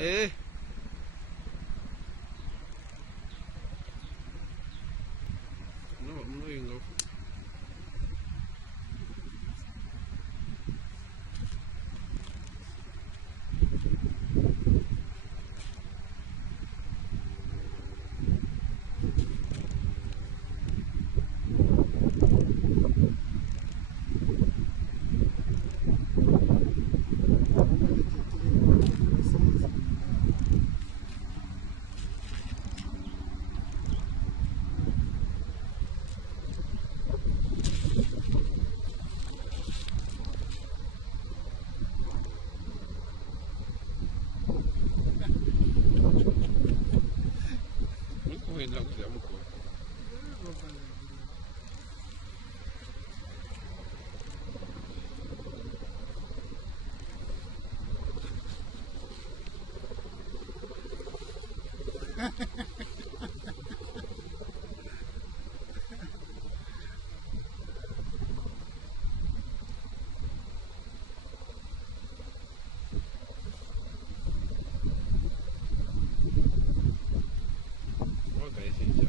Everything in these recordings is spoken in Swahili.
Eh. No ingo. Okay, sí, ya.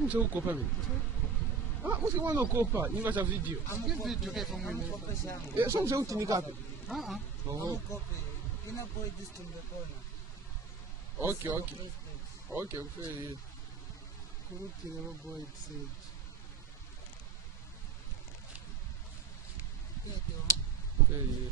Mse ukopa mi? Ah, mse wana ukopa? Ninga sa video. Que vídeo que foi muito? Só mse uti nikapi? Ina boy this to the corner. Okay, okay. Okay, ufeli. Kurukira ro boy said. Yeah, Ufeli.